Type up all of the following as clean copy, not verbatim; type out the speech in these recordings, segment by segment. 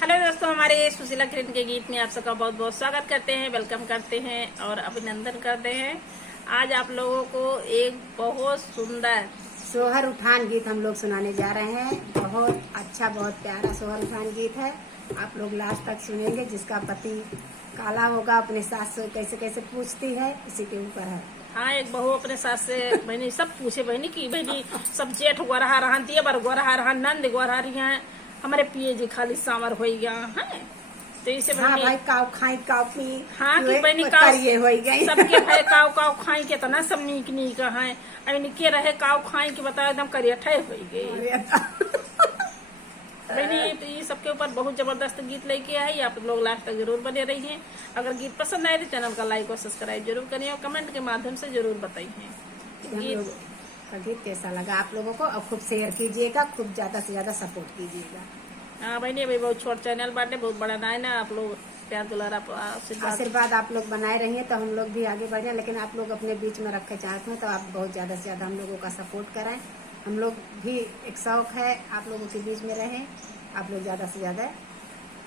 Hello दोस्तों, हमारे सुशीला किरण के गीत में आप सबका बहुत बहुत स्वागत करते हैं, वेलकम करते हैं और अभिनंदन करते हैं। आज आप लोगों को एक बहुत सुंदर सोहर उठान गीत हम लोग सुनाने जा रहे हैं। बहुत अच्छा, बहुत प्यारा सोहर उठान गीत है। आप लोग लास्ट तक सुनेंगे। जिसका पति काला होगा अपने सास से कैसे कैसे पूछती है, इसी के ऊपर है। हाँ, एक बहू अपने सास से बहनी सब पूछे, बहनी की बहनी सब जेठ गोरहा रहा, देवर गोरहा रहा, नंद गोरहा रही है, हमारे पिए जी खाली सांवर हो गया है। तो इसे हाँ भाई, काव खाई काव पी। हाँ कि बहनी करिए हो गई सबके भाई काव काव खाई के तना सब नीक नीक है। अभी के रहे काव खाई के बताओ एकदम करियठे हो गई बहनी। तो ये सबके ऊपर बहुत जबरदस्त गीत लेके आई, आप लोग लास्ट तक जरूर बने रहिए। अगर गीत पसंद आए तो चैनल का लाइक और सब्सक्राइब जरूर करिए और कमेंट के माध्यम से जरूर बताइए गीत का गीत कैसा लगा आप लोगों को। और खूब शेयर कीजिएगा, खूब ज्यादा से ज्यादा सपोर्ट कीजिएगा। हाँ बहनी, अभी बहुत छोट चैनल बाटे, बहुत बड़ा ना है ना। आप लोग प्यार दुलार आशीर्वाद आप लोग बनाए रहिए तो हम लोग भी आगे बढ़े। लेकिन आप लोग अपने बीच में रखे चाहते हैं तो आप बहुत ज्यादा से ज्यादा हम लोगों का सपोर्ट कराएं। हम लोग भी एक शौक है आप लोगों के बीच में रहें। आप लोग ज्यादा से ज्यादा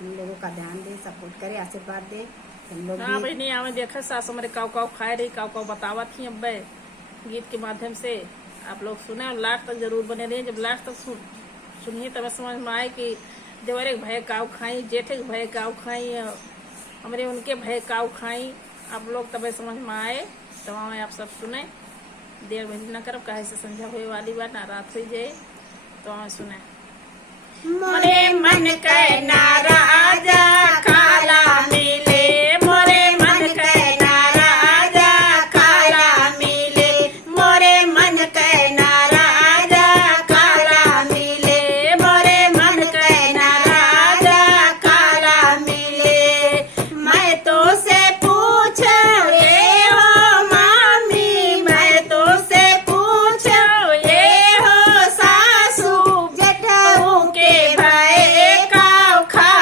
हम लोगों का ध्यान दें, सपोर्ट करें, आशीर्वाद दें। हम लोग हाँ बहनी, हमें देखा सास हमारे काव काव खाए रही, काव काव बतावा थी। अब गीत के माध्यम से आप लोग सुने और लास्ट तक जरूर बने रहिए। जब लास्ट तक सुनिए तब समझ में आए कि देवरे के भय काव खाई, जेठे के भय काव खाई, हमारे उनके भय काव खाई। आप लोग तब समझ में आए तब हमें आप सब सुने। देर बहनी न करब, काहे से संध्या हुए वाली बात ना रात हो जाए तो हमें सुने। मोरे मन के नाराजा काला मिले, मोरे मन के नाराजा काला मिले, मोरे मन के नाराजा काला मिले, मोरे मन के नाराजा काला मिले। मैं तो से पूछो ये हो मामी, मैं तो से पूछो ये हो सासू, जेठाऊ के भय काव खा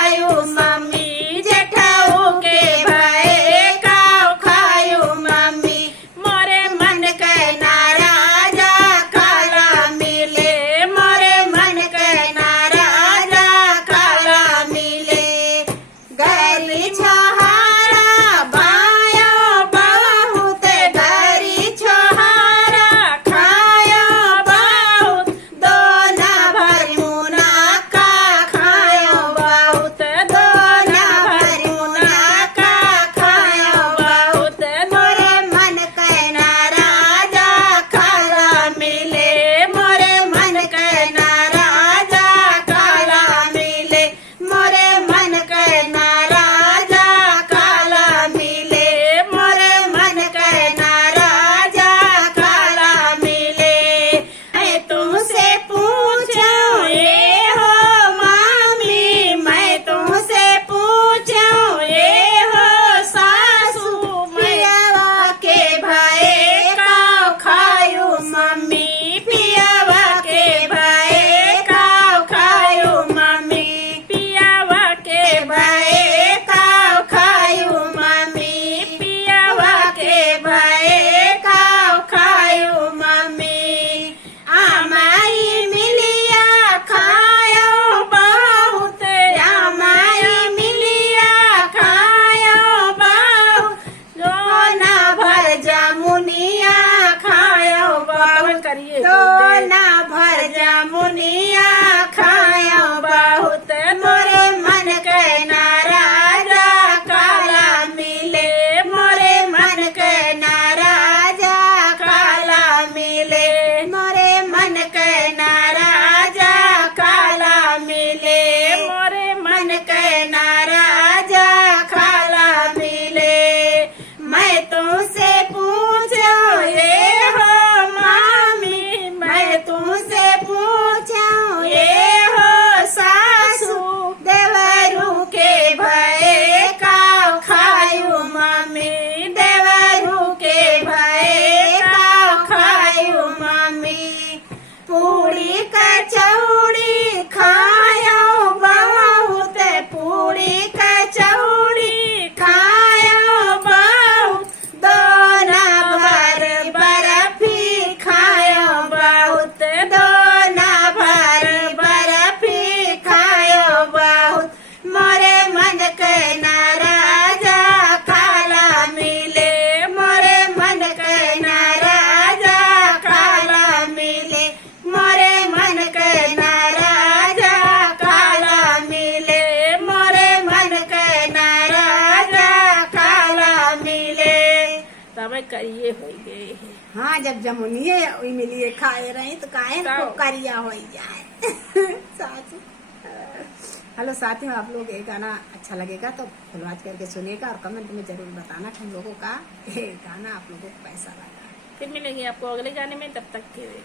हमें करिए हो गए। हाँ, जब जमुनिए वही मिलिए खाए रहे तो काहे का- को करिया हो जाए। साथी, हेलो साथियों, आप लोग ये गाना अच्छा लगेगा तो फुलवाज करके सुनिएगा और कमेंट में जरूर बताना कि हम लोगों का ये गाना आप लोगों को कैसा लगा। फिर मिलेंगे आपको अगले गाने में, तब तक के लिए।